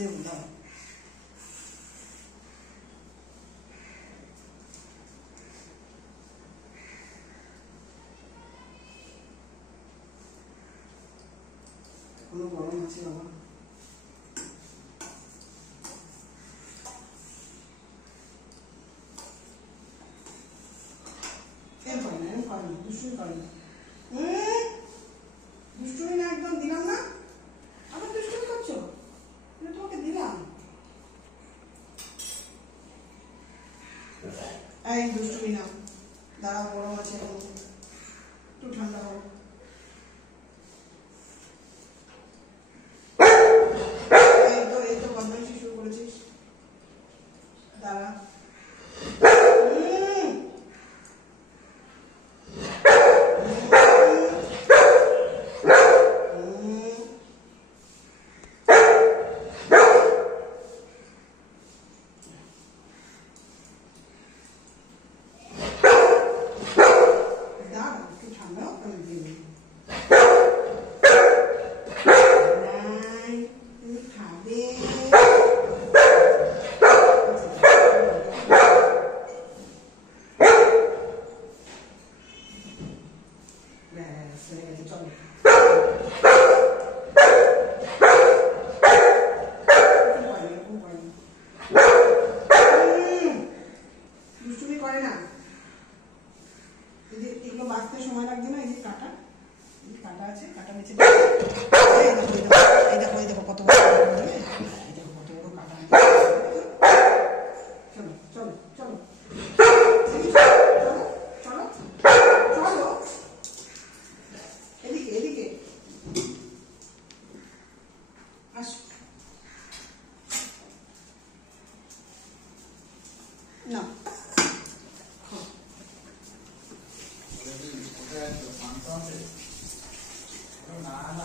দেবো দাও। কোনো গরম আছে বাবা? দুষ্টুমি করে না, দুষ্টুমি না, একদম দিলাম না, আবার দুষ্টুমি করছো, তোমাকে দিলাম। এই দুষ্টুমি না, দাঁড়াও, গরম আছে এখন, একটু ঠান্ডা হোক। এই তো বদমাইশি শুরু করেছিস, দাঁড়া। দুষ্টুমি করে না, এগুলো বাঁচতে সময় লাগবে না। এই যে কাটা, কাটা আছে, কাটা বেছে এই দেখো, এই দেখো কত বড়, এই দেখো কত বড় কাটা। চলো চলো চলো চলো চলো, এদিকে এদিকে আসো না। না না